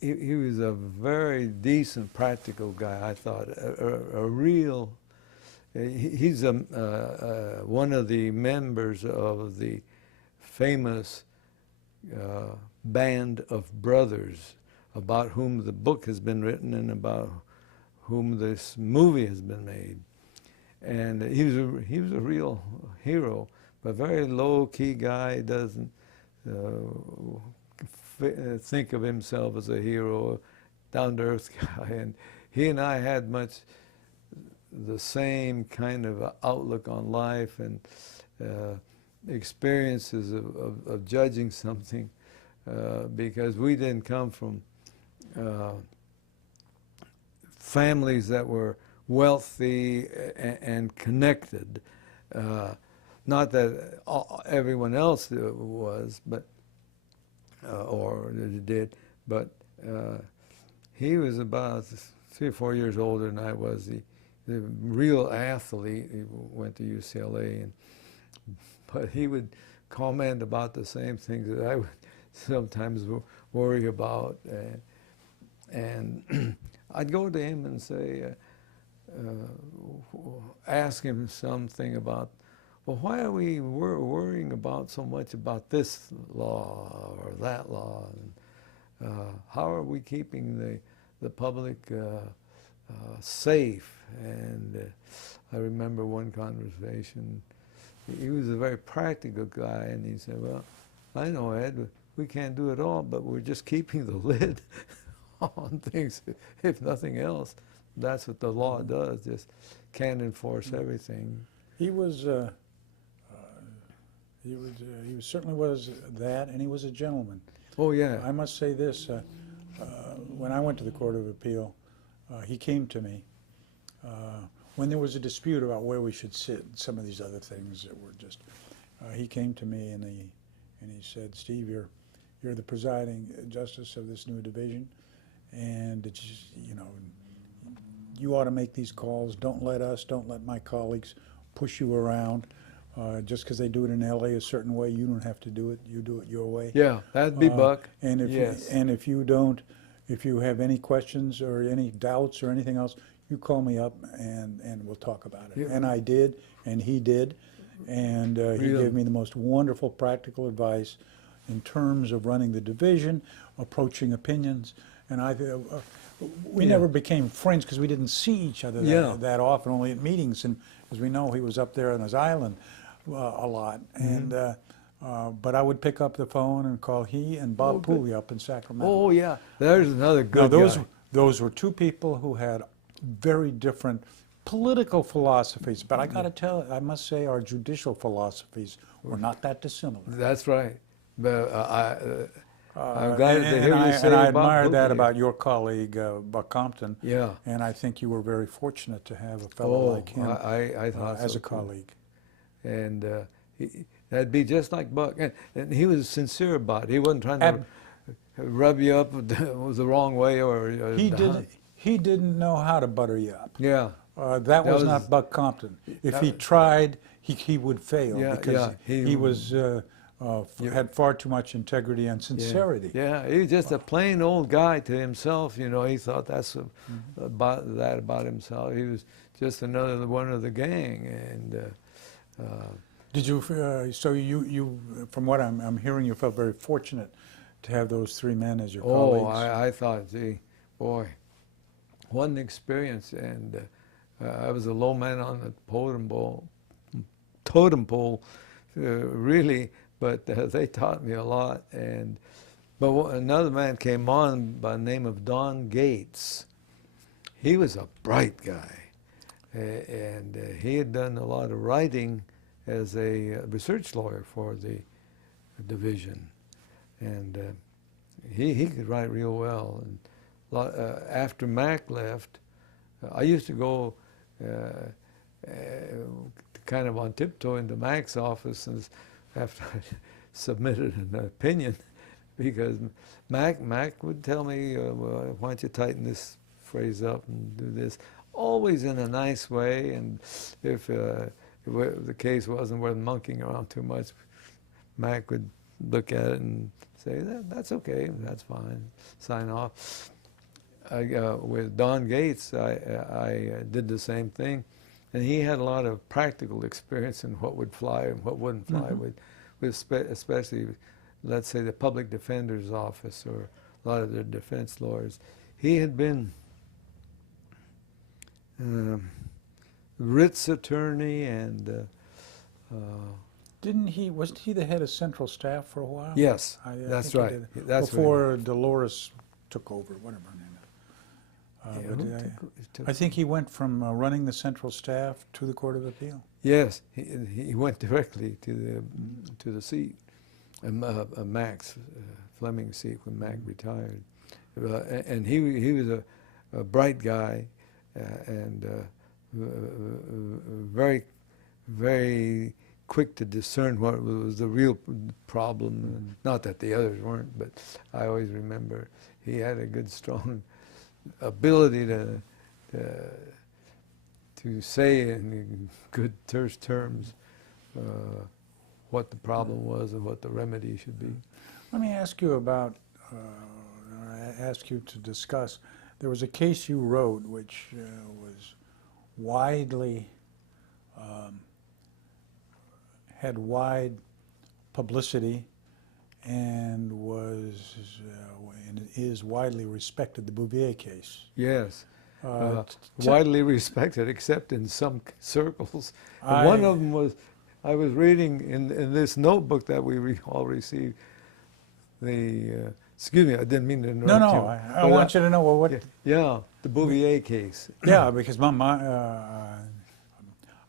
He was a very decent, practical guy, I thought. A real. He's one of the members of the famous band of brothers about whom the book has been written and about whom this movie has been made. And he was a real hero, but very low-key guy. Doesn't think of himself as a hero, down-to-earth guy. And he and I had much the same kind of outlook on life and experiences of judging something, because we didn't come from families that were wealthy and connected. Not that everyone else was, but or did, but he was about 3 or 4 years older than I was. The real athlete. He went to UCLA, but he would comment about the same things that I would sometimes worry about, and I'd go to him and say, ask him something about, well, why are we worrying about so much about this law or that law? And, how are we keeping the public safe? And I remember one conversation. He was a very practical guy, and he said, well, I know, Ed, we can't do it all, but we're just keeping the lid on things, if nothing else. That's what the law does, just can't enforce everything. He certainly was that, and he was a gentleman. Oh, yeah. I must say this, when I went to the Court of Appeal, he came to me when there was a dispute about where we should sit, some of these other things that were just, he came to me and he said, Steve, you're the presiding justice of this new division, and it's just, you ought to make these calls. Don't let my colleagues push you around. Just because they do it in LA a certain way, you don't have to do it. You do it your way. Yeah, that'd be Buck. And if yes. if you have any questions or any doubts or anything else, you call me up and we'll talk about it. Yeah. And I did, and he did, and he gave me the most wonderful practical advice in terms of running the division, approaching opinions, and we never became friends because we didn't see each other that often, only at meetings. And as we know, he was up there on his island a lot, and but I would pick up the phone and call he and Bob Pooley up in Sacramento. Oh yeah, there's another good guy. Those were two people who had very different political philosophies, but I must say our judicial philosophies were not that dissimilar. That's right. But I'm glad to hear you say and I about admire that Pooley. about your colleague, Buck Compton. Yeah. And I think you were very fortunate to have a fellow like him I thought as so a colleague. And that'd be just like Buck. And he was sincere about it. He wasn't trying to rub you up the wrong way or He didn't know how to butter you up. Yeah. That was not Buck Compton. If he tried, he would fail because he was had far too much integrity and sincerity. Yeah, he was just a plain old guy to himself. He thought that's about himself. He was just another one of the gang. And did you? So you, from what I'm hearing, you felt very fortunate to have those three men as your colleagues. Oh, I thought, gee, boy, what an experience. And I was a low man on the totem pole, really. But they taught me a lot. But another man came on by the name of Don Gates. He was a bright guy, and he had done a lot of writing as a research lawyer for the division, and he could write real well. And after Mac left, I used to go kind of on tiptoe into Mac's office and after I submitted an opinion, because Mac would tell me, well, why don't you tighten this phrase up and do this, always in a nice way, and if the case wasn't worth monkeying around too much, Mac would look at it and say, that's okay, that's fine, sign off. With Don Gates, I did the same thing, and he had a lot of practical experience in what would fly and what wouldn't fly, especially, let's say, the public defender's office or a lot of their defense lawyers. He had been writs attorney and wasn't he the head of central staff for a while? yes, I that's think he right. did. That's before Dolores took over, whatever her name is. I think he went from running the central staff to the Court of Appeal. Yes, he went directly to the seat, Max Fleming's seat when Mac retired, and he was a bright guy, and very quick to discern what was the real problem. Not that the others weren't, but I always remember he had a good, strong ability to say in good, terse terms what the problem was and what the remedy should be. Let me ask you about, ask you to discuss, there was a case you wrote which was widely, had wide publicity and was and is widely respected, the Bouvier case. Yes. Widely respected, except in some circles. One of them was, I was reading in this notebook that we all received, excuse me, I didn't mean to interrupt you. No, I want you to know, well, what... Yeah, the Bouvier case. Yeah, because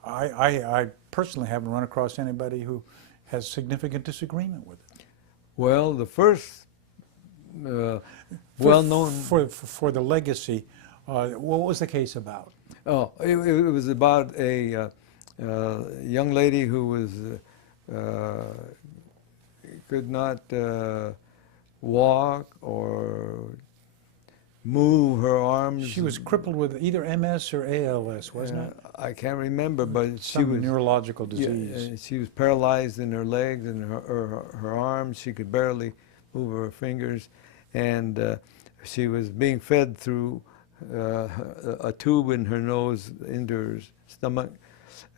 I personally haven't run across anybody who has significant disagreement with it. Well, the first well-known... For the legacy, what was the case about? Oh, it was about a young lady who was could not walk or move her arms. She was crippled with either MS or ALS, wasn't it? I can't remember, but she was neurological disease. Yeah, she was paralyzed in her legs and her arms. She could barely move her fingers, and she was being fed through a tube in her nose into her stomach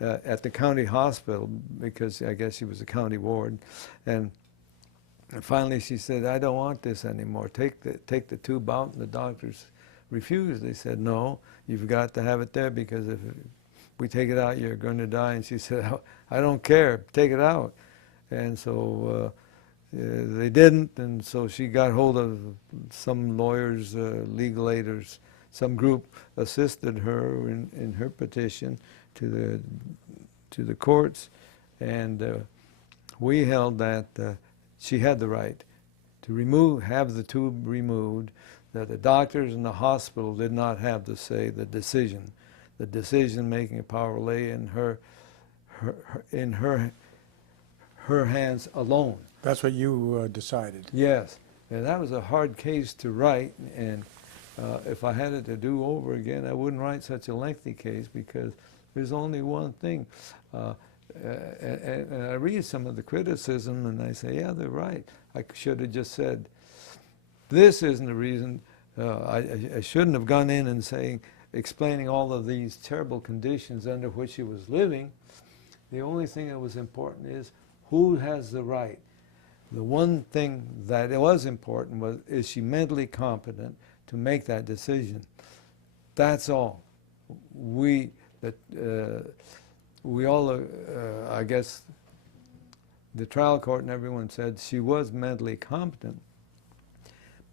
at the county hospital, because I guess she was a county ward, and finally she said, "I don't want this anymore. Take the tube out." And the doctors refused. They said, "No, you've got to have it there, because if we take it out, you're going to die." And she said, "I don't care. Take it out." And so they didn't, and so she got hold of some lawyers, legal aiders. Some group assisted her in her petition to the courts, and we held that she had the right to have the tube removed, that the doctors in the hospital did not have to say the decision-making power lay in her hands alone. That's what you decided. Yes, and that was a hard case to write, and if I had it to do over again, I wouldn't write such a lengthy case, because there's only one thing. And I read some of the criticism, and I say, yeah, they're right. I should have just said, this isn't the reason. I shouldn't have gone in and explaining all of these terrible conditions under which she was living. The only thing that was important is who has the right. The one thing that was important was, is she mentally competent to make that decision? That's all. We all, I guess, the trial court and everyone said she was mentally competent,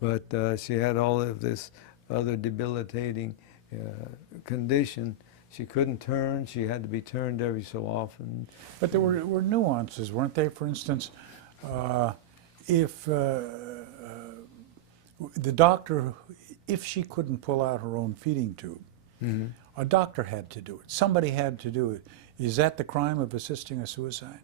but she had all of this other debilitating condition. She couldn't turn. She had to be turned every so often. But there were nuances, weren't there? For instance, if the doctor, if she couldn't pull out her own feeding tube, a doctor had to do it. Somebody had to do it. Is that the crime of assisting a suicide?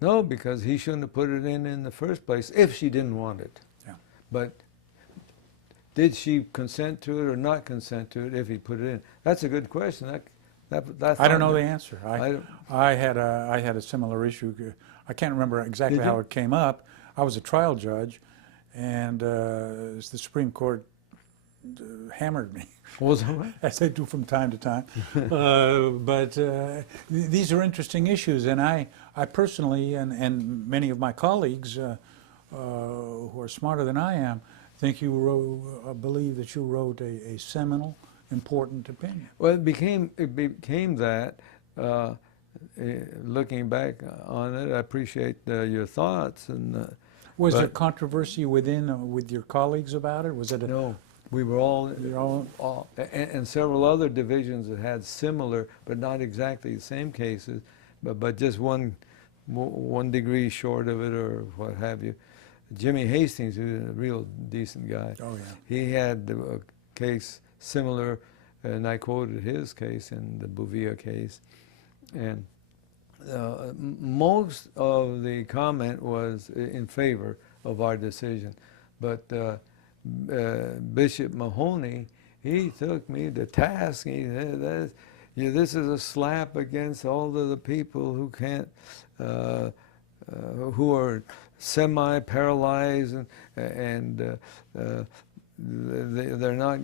No, because he shouldn't have put it in the first place if she didn't want it. Yeah. But did she consent to it or not consent to it if he put it in? That's a good question. I don't know the answer. I I had a similar issue. I can't remember exactly Did how you? it came up. I was a trial judge, and the Supreme Court hammered me, Was that right? as they do from time to time. These are interesting issues, and I personally, and many of my colleagues who are smarter than I am, think you wrote, believe that you wrote a seminal, important opinion. Well, it became that. Looking back on it, I appreciate your thoughts. And Was there but controversy within with your colleagues about it? Was it a, no, we were all, you're all and several other divisions that had similar, but not exactly the same cases, but just one degree short of it or what have you. Jimmy Hastings, who's a real decent guy, oh yeah. he had a case similar, and I quoted his case in the Bouvier case, and most of the comment was in favor of our decision, but Bishop Mahoney, he took me to task. He said, this is a slap against all of the people who can't, who are semi-paralyzed and they're not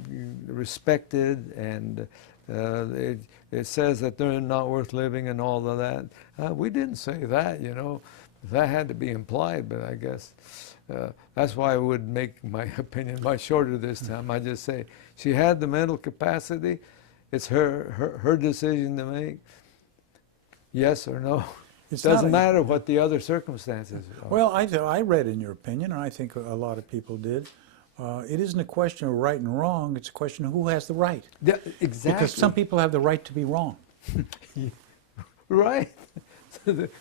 respected, and it says that they're not worth living and all of that. We didn't say that, you know. That had to be implied, but I guess that's why I would make my opinion much shorter this time. I just say she had the mental capacity. It's her decision to make. Yes or no. It doesn't matter what the other circumstances are. Well, I read in your opinion, and I think a lot of people did. It isn't a question of right and wrong. It's a question of who has the right. Yeah, exactly. Because some people have the right to be wrong. Right.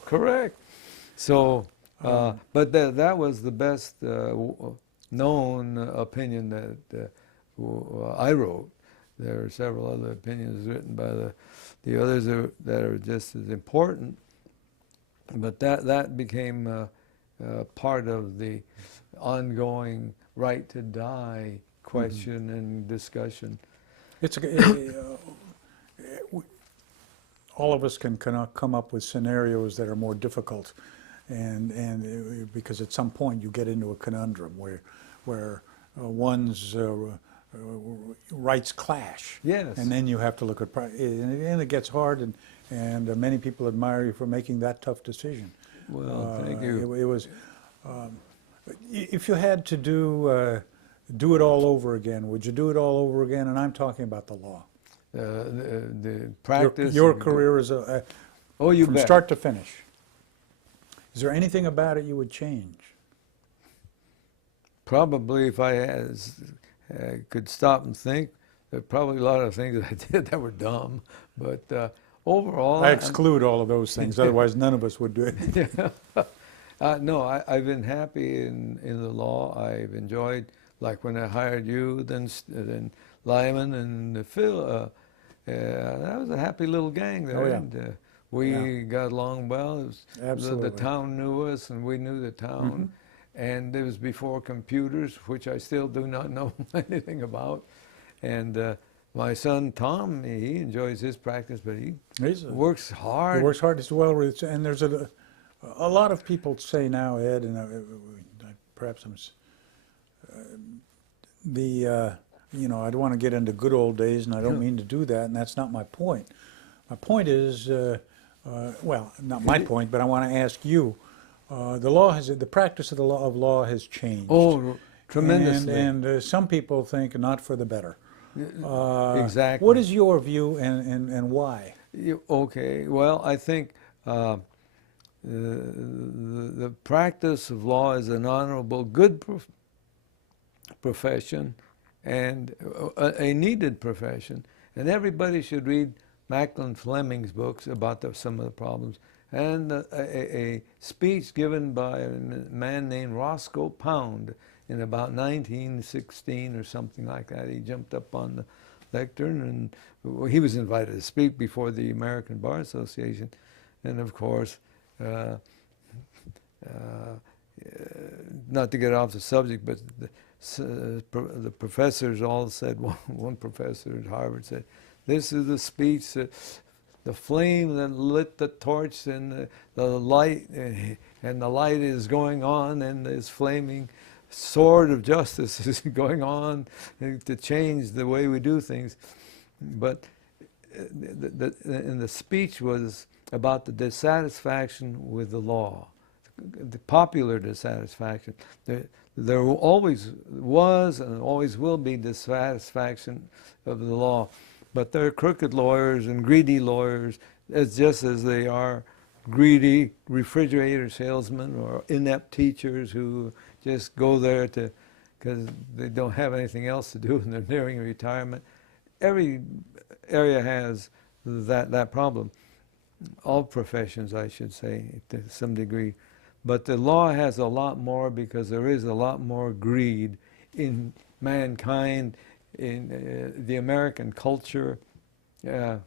Correct. So, but that was the best known opinion that I wrote. There are several other opinions written by the others that are just as important. But that became part of the ongoing right to die question and discussion. It's all of us can come up with scenarios that are more difficult, and because at some point you get into a conundrum where one's rights clash. Yes. And then you have to look at and it gets hard, and many people admire you for making that tough decision. Well, thank you. It was. If you had to do it all over again, would you do it all over again? And I'm talking about the law. The practice. Your career is from bet. start to finish. Is there anything about it you would change? Probably, if I could stop and think, there are probably a lot of things that I did that were dumb. But overall, I exclude all of those things. Otherwise, none of us would do it. No, I've been happy in the law. I've enjoyed, like when I hired you, then Lyman and Phil. That was a happy little gang there. Oh, yeah. And, we got along well. It was, Absolutely. the town knew us, and we knew the town. And it was before computers, which I still do not know anything about. And my son Tom, he enjoys his practice, but he works hard. He works hard as well. And there's a lot of people say now, Ed, and perhaps I'm you know, I don't want to get into good old days, and I don't mean to do that, and that's not my point. My point is, well, not my point, but I want to ask you. The practice of the law has changed. Oh, tremendously. And some people think not for the better. Exactly. What is your view, and why? Okay. Well, I think the practice of law is an honorable, good profession, and a needed profession. And everybody should read Macklin Fleming's books about some of the problems. And a speech given by a man named Roscoe Pound in about 1916 or something like that. He jumped up on the lectern, and he was invited to speak before the American Bar Association. And of course, not to get off the subject, but the professors all said, one professor at Harvard said, "This is the speech that the flame that lit the torch and the light, and the light is going on, and this flaming sword of justice is going on to change the way we do things. But the speech was about the dissatisfaction with the law, the popular dissatisfaction. There always was and always will be dissatisfaction of the law, but there are crooked lawyers and greedy lawyers, just as they are greedy refrigerator salesmen or inept teachers who just go there because they don't have anything else to do and they're nearing retirement. Every area has that problem. All professions, I should say, to some degree. But the law has a lot more because there is a lot more greed in mankind, in the American culture, and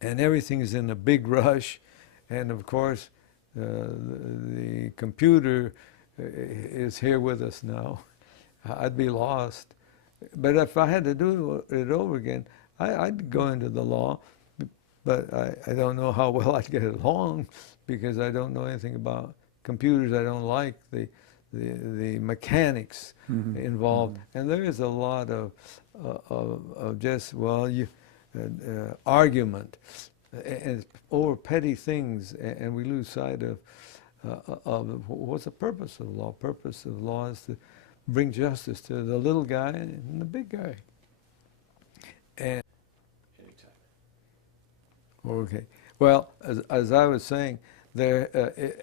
everything is in a big rush. And of course, the computer is here with us now. I'd be lost. But if I had to do it over again, I'd go into the law, but I don't know how well I'd get along because I don't know anything about computers. I don't like the mechanics involved, and there is a lot of just argument and over petty things, and we lose sight of what's the purpose of law. Purpose of law is to bring justice to the little guy and the big guy. And okay, well, as I was saying, there,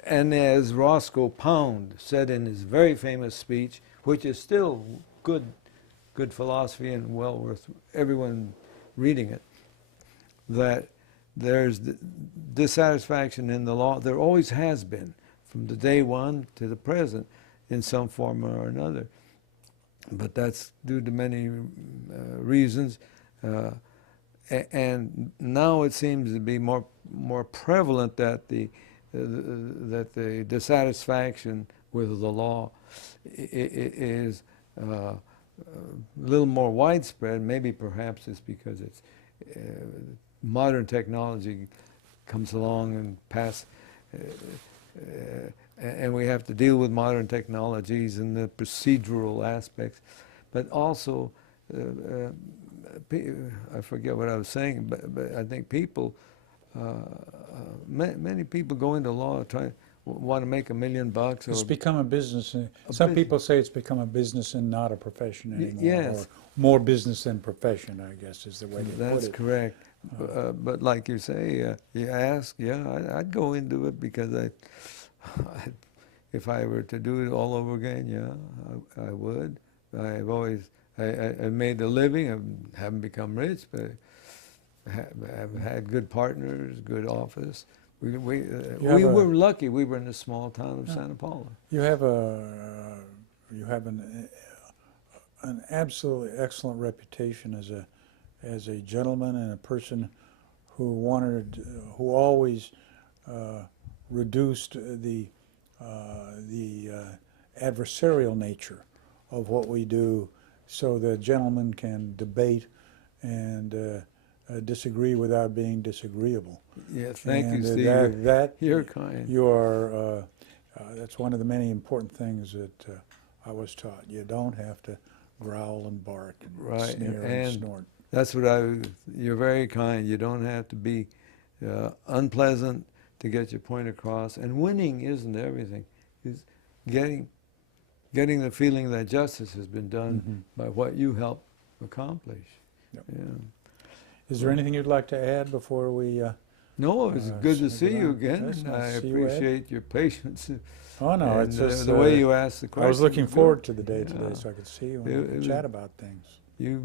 and as Roscoe Pound said in his very famous speech, which is still good philosophy and well worth everyone reading it, that there's dissatisfaction in the law. There always has been, from the day one to the present, in some form or another. But that's due to many reasons. And now it seems to be more prevalent that the dissatisfaction with the law is a little more widespread. Maybe perhaps it's because it's modern technology comes along and and we have to deal with modern technologies and the procedural aspects, but also I forget what I was saying, but I think people, many people go into law want to make $1 million. It's become a business. Some people say it's become a business and not a profession anymore. Yes. Or more business than profession, I guess, is the way to put it. That's correct. But like you say, you ask, I'd go into it because if I were to do it all over again, I would. I made a living. I haven't become rich, but I've had good partners, good office. We were lucky. We were in the small town of Santa Paula. You have an absolutely excellent reputation as a gentleman and a person who always reduced the adversarial nature of what we do, so that gentlemen can debate and disagree without being disagreeable. Yeah, thank you, Steve. You're kind. You are. That's one of the many important things that I was taught. You don't have to growl and bark and sneer and snort. That's what you're very kind. You don't have to be unpleasant to get your point across. And winning isn't everything. It's getting the feeling that justice has been done by what you help accomplish. Yep. Yeah. Is there anything you'd like to add before we? No, it's good to see you goodbye? again. Nice I to see you, Ed. appreciate your patience. Oh no, and it's just the way you asked the question. I was looking forward to the day Yeah. today, so I could see you and chat about things. You